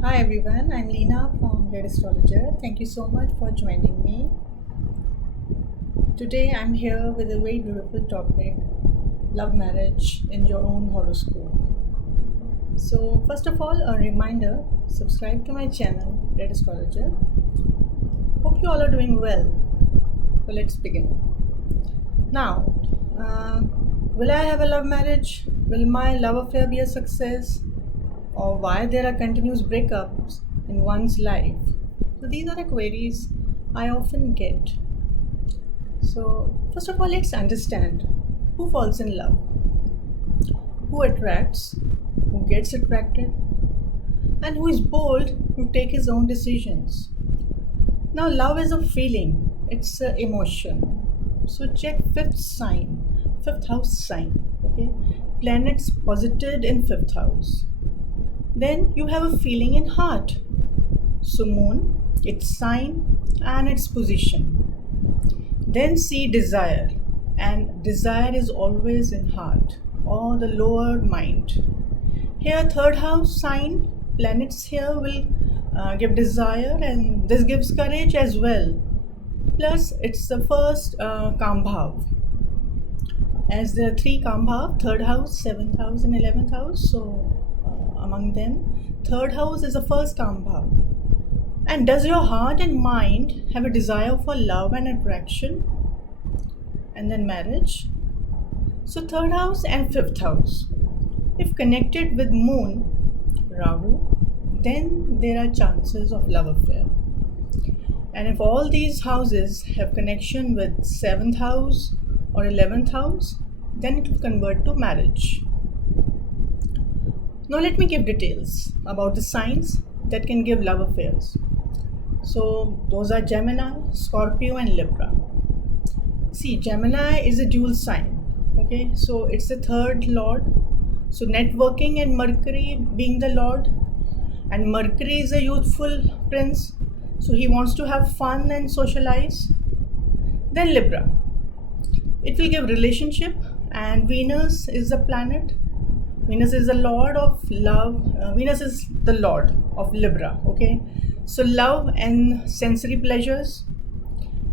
Hi everyone, I'm Leena from Red Astrologer. Thank you so much for joining me. Today I'm here with a very beautiful topic, love marriage in your own horoscope. So, first of all, a reminder, subscribe to my channel, Red Astrologer. Hope you all are doing well. So, let's begin. Now, will I have a love marriage? Will my love affair be a success? Or why there are continuous breakups in one's life? So these are the queries I often get. So, first of all, let's understand who falls in love, who attracts, who gets attracted, and who is bold to take his own decisions. Now, love is a feeling, it's an emotion. So, check fifth house sign. Okay, planets posited in fifth house. Then you have a feeling in heart. So, moon, its sign and its position. Then see desire, and desire is always in heart or the lower mind. Here, third house sign, planets here will give desire, and this gives courage as well. Plus, it's the first Kam Bhav. As there are three Kam Bhav, third house, seventh house, and 11th house. So, among them, third house is the first Kam Bhav. And does your heart and mind have a desire for love and attraction? And then marriage. So, third house and fifth house. If connected with moon, Rahu, then there are chances of love affair. And if all these houses have connection with 7th house or 11th house, then it will convert to marriage. Now, let me give details about the signs that can give love affairs. So, those are Gemini, Scorpio, and Libra. See, Gemini is a dual sign. Okay, so it's the third lord. So, networking and Mercury being the lord, and Mercury is a youthful prince, so he wants to have fun and socialize. Then Libra, it will give relationship, and Venus is the planet. Venus is the lord of love. Venus is the lord of Libra. Okay, so love and sensory pleasures.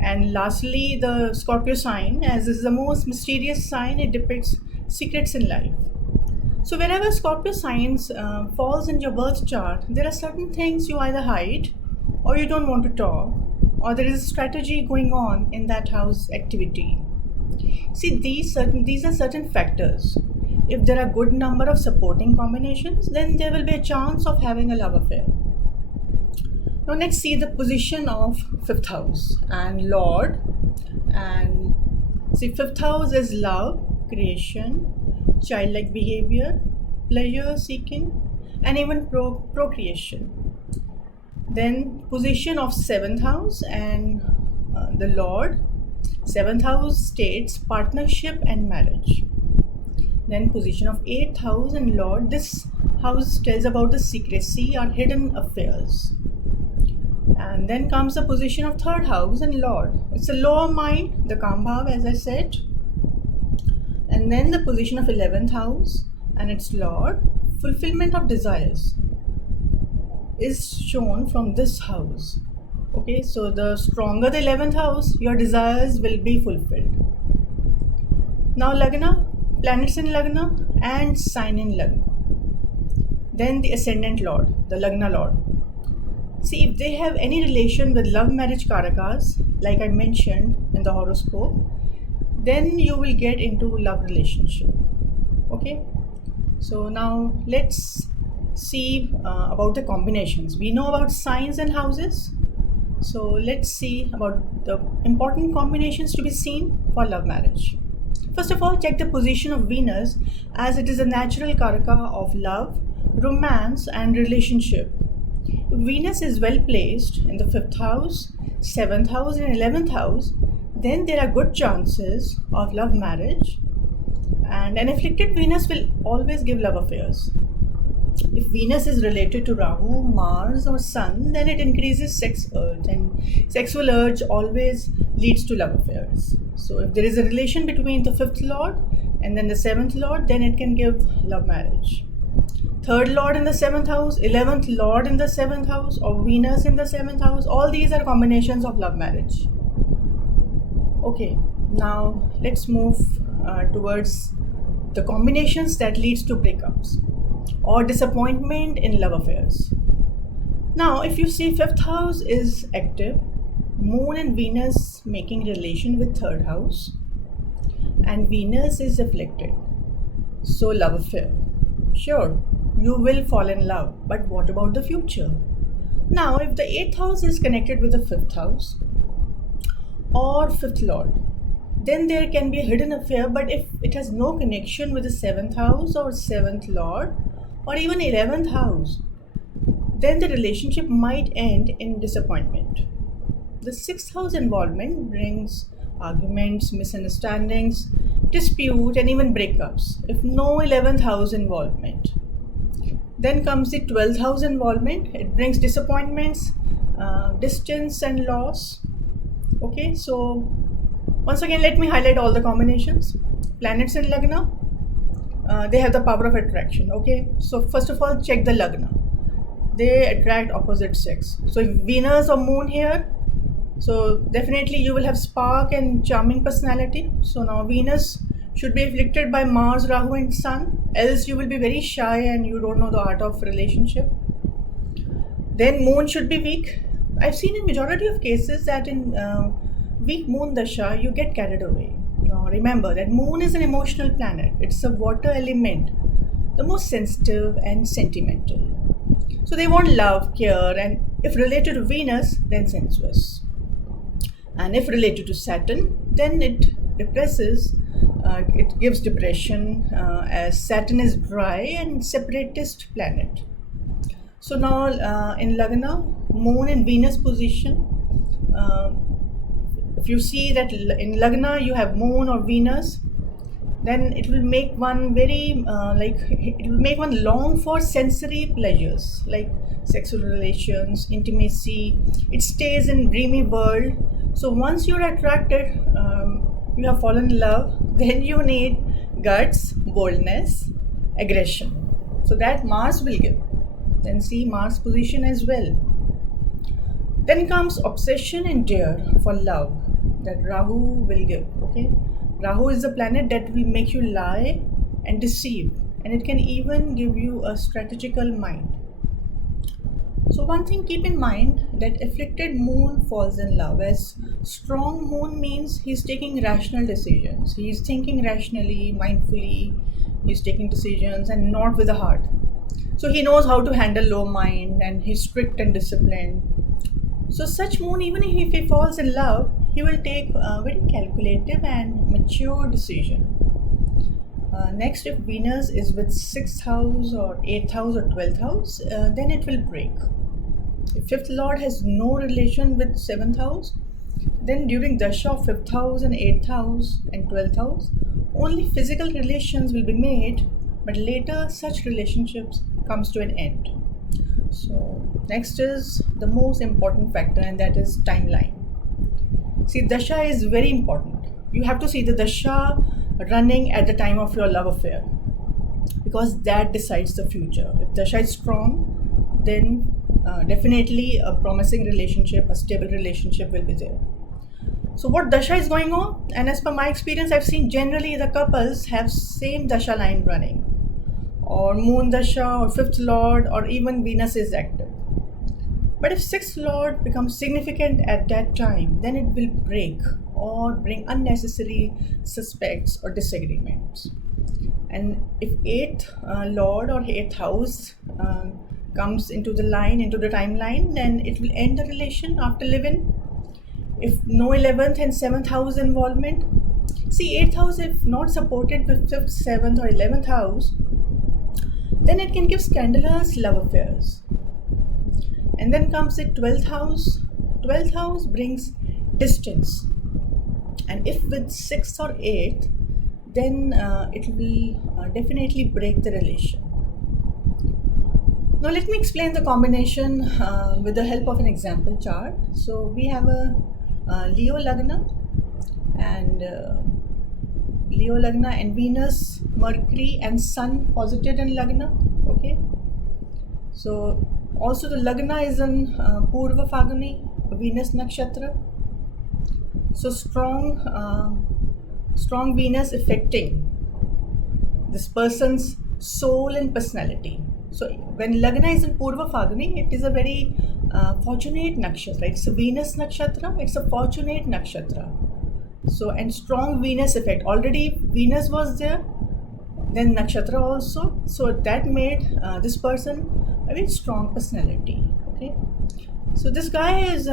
And lastly, the Scorpio sign, as is the most mysterious sign, it depicts secrets in life. So wherever Scorpio signs falls in your birth chart, there are certain things you either hide, or you don't want to talk, or there is a strategy going on in that house activity. See, these are certain factors. If there are good number of supporting combinations, then there will be a chance of having a love affair. Now let's see the position of fifth house and Lord. And see, fifth house is love, creation, childlike behavior, pleasure seeking, and even procreation. Then position of seventh house and the Lord. Seventh house states partnership and marriage. Then position of eighth house and Lord. This house tells about the secrecy or hidden affairs. And then comes the position of third house and Lord. It's a lower mind, the Kam Bhav, as I said. And then the position of 11th house and its Lord, fulfillment of desires, is shown from this house. Okay, so the stronger the 11th house, your desires will be fulfilled. Now Lagna, planets in Lagna and sign in Lagna. Then the ascendant Lord, the Lagna Lord. See, if they have any relation with love marriage karakas, like I mentioned in the horoscope, then you will get into love relationship. Okay, so now let's see about the combinations. We know about signs and houses, so let's see about the important combinations to be seen for love marriage. First of all, check the position of Venus, as it is a natural karaka of love, romance, and relationship. If Venus is well placed in the 5th house, 7th house, and 11th house, then there are good chances of love marriage. And an afflicted Venus will always give love affairs. If Venus is related to Rahu, Mars, or Sun, then it increases sex urge, and sexual urge always leads to love affairs. So if there is a relation between the 5th lord and then the 7th lord, then it can give love marriage. third lord in the 7th house, 11th lord in the 7th house, or Venus in the 7th house. All these are combinations of love marriage. Okay, now let's move towards the combinations that leads to breakups or disappointment in love affairs. Now, if you see 5th house is active, Moon and Venus making relation with 3rd house, and Venus is afflicted, so love affair. Sure, you will fall in love, but what about the future? Now, if the 8th house is connected with the 5th house or 5th lord, then there can be a hidden affair. But if it has no connection with the 7th house or 7th lord or even 11th house, then the relationship might end in disappointment. The 6th house involvement brings arguments, misunderstandings, dispute, and even breakups if no 11th house involvement. Then comes the 12th house involvement. It brings disappointments, distance, and loss. Okay, so once again, let me highlight all the combinations. Planets in Lagna, they have the power of attraction. Okay, so first of all, check the Lagna. They attract opposite sex. So if Venus or Moon here, so definitely you will have spark and charming personality. So now Venus should be afflicted by Mars, Rahu and Sun, else you will be very shy and you don't know the art of relationship. Then Moon should be weak. I've seen in majority of cases that in weak Moon Dasha you get carried away. Now remember that Moon is an emotional planet. It's a water element, the most sensitive and sentimental. So they want love, care, and if related to Venus, then sensuous. And if related to Saturn, then it depresses, it gives depression, as Saturn is dry and separatist planet. So now in Lagna, Moon and Venus position, if you see that in Lagna you have Moon or Venus, then it will make one very it will make one long for sensory pleasures like sexual relations, intimacy. It stays in dreamy world. So once you're attracted, you have fallen in love, then you need guts, boldness, aggression. So that Mars will give. Then see Mars position as well. Then comes obsession and dare for love that Rahu will give. Okay, Rahu is the planet that will make you lie and deceive, and it can even give you a strategical mind. So one thing keep in mind that afflicted Moon falls in love, as strong Moon means he's taking rational decisions. He's thinking rationally, mindfully, he's taking decisions and not with the heart. So he knows how to handle low mind and he's strict and disciplined. So such Moon, even if he falls in love, he will take a very calculative and mature decision. Next, if Venus is with 6th house or 8th house or 12th house, then it will break. If 5th lord has no relation with 7th house, then during Dasha of 5th house and 8th house and 12th house, only physical relations will be made, but later such relationships comes to an end. So next is the most important factor, and that is timeline. See, Dasha is very important. You have to see the Dasha running at the time of your love affair, because that decides the future. If Dasha is strong, then definitely a promising relationship, a stable relationship will be there. So what Dasha is going on, and as per my experience, I've seen generally the couples have same Dasha line running, or Moon Dasha or 5th lord or even Venus is active. But if 6th lord becomes significant at that time, then it will break or bring unnecessary suspects or disagreements. And if 8th lord or 8th house comes into the line, into the timeline, then it will end the relation after live-in. If no 11th and 7th house involvement, see 8th house if not supported with 5th, 7th or 11th house, then it can give scandalous love affairs. And then comes the 12th house. 12th house brings distance, and if with 6th or 8th, then it will definitely break the relation. Now let me explain the combination with the help of an example chart. So we have a Leo Lagna and Venus, Mercury and Sun posited in Lagna. Okay, So also the Lagna is in Purva Falguni, Venus Nakshatra. So strong Venus affecting this person's soul and personality. So when Lagna is in Purva Falguni, it is a very fortunate nakshatra. It's a Venus nakshatra. It's a fortunate nakshatra. So, and strong Venus effect. Already Venus was there, then nakshatra also. So that made this person a very strong personality. Okay. So this guy is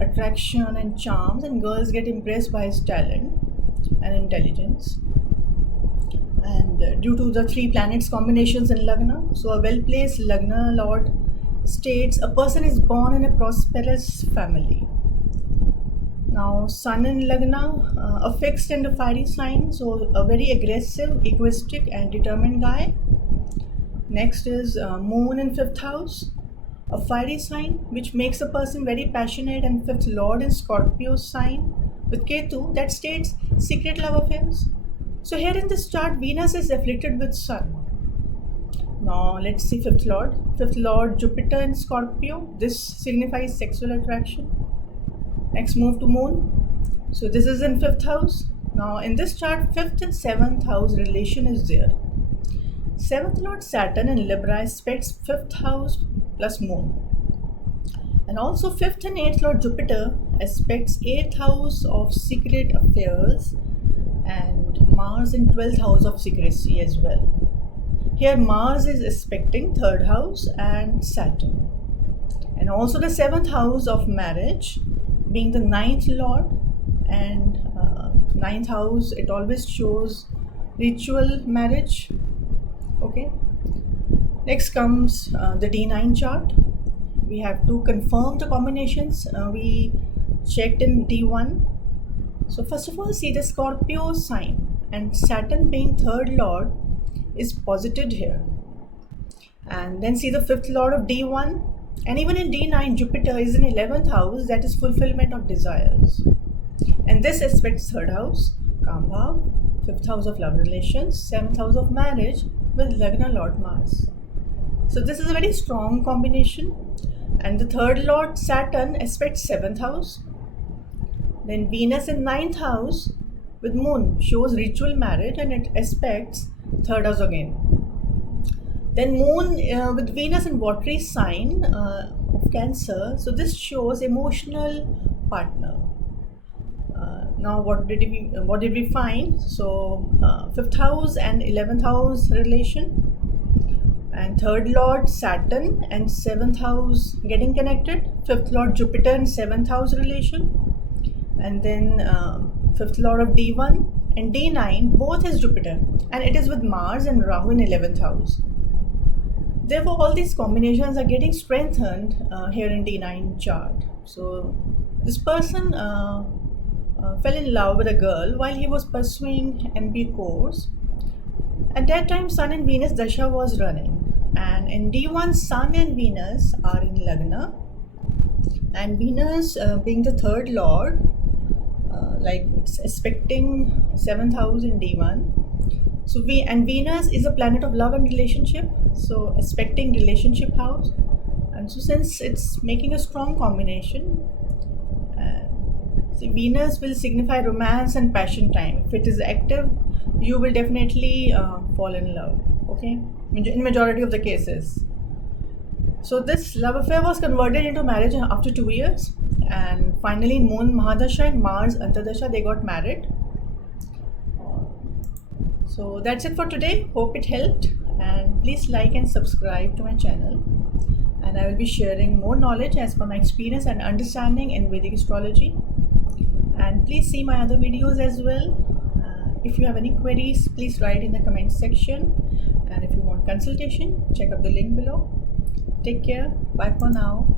attraction and charms, and girls get impressed by his talent and intelligence. And due to the 3 planets combinations in Lagna, so a well-placed Lagna Lord states a person is born in a prosperous family. Now Sun in Lagna, a fixed and a fiery sign, so a very aggressive, egoistic and determined guy. Next is Moon in 5th house, a fiery sign which makes a person very passionate, and 5th Lord in Scorpio sign with Ketu that states secret love affairs. So here in this chart, Venus is afflicted with Sun. Now let's see 5th Lord. 5th Lord Jupiter in Scorpio. This signifies sexual attraction. Next move to Moon. So this is in 5th house. Now in this chart, 5th and 7th house relation is there. 7th Lord Saturn in Libra aspects 5th house plus Moon. And also 5th and 8th Lord Jupiter aspects 8th house of secret affairs, and Mars in 12th house of secrecy as well. Here Mars is aspecting 3rd house and Saturn. And also the 7th house of marriage being the 9th Lord, and 9th house, it always shows ritual marriage. Okay. Next comes the D9 chart. We have to confirm the combinations. We checked in D1. So first of all, see the Scorpio sign, and Saturn being 3rd Lord is posited here. And then see the 5th Lord of D1, and even in D9, Jupiter is in 11th house, that is fulfillment of desires. And this aspects 3rd house, Kambhav, 5th house of love relations, 7th house of marriage with Lagna Lord Mars. So this is a very strong combination. And the 3rd Lord Saturn aspects 7th house. Then Venus in 9th house with Moon shows ritual marriage, and it aspects 3rd house again. Then Moon with Venus in watery sign of Cancer. So this shows emotional partner. Now what did we find? So 5th house and 11th house relation, and 3rd Lord Saturn and 7th house getting connected. 5th Lord Jupiter and 7th house relation, and then 5th Lord of D1 and D9 both is Jupiter, and it is with Mars and Rahu in 11th house. Therefore, all these combinations are getting strengthened here in D9 chart. So this person fell in love with a girl while he was pursuing MBA course. At that time, Sun and Venus Dasha was running, and in D1, Sun and Venus are in Lagna, and Venus being the 3rd Lord, like it's aspecting 7th house in D1. So Venus is a planet of love and relationship, so aspecting relationship house, and so since it's making a strong combination, so Venus will signify romance and passion time. If it is active, you will definitely fall in love. Okay, in majority of the cases. So this love affair was converted into marriage after 2 years, and finally Moon Mahadasha and Mars Antardasha, they got married. So that's it for today. Hope it helped, and please like and subscribe to my channel, and I will be sharing more knowledge as per my experience and understanding in Vedic astrology. And please see my other videos as well. If you have any queries, please write in the comment section, and if you want consultation, check out the link below. Take care. Bye for now.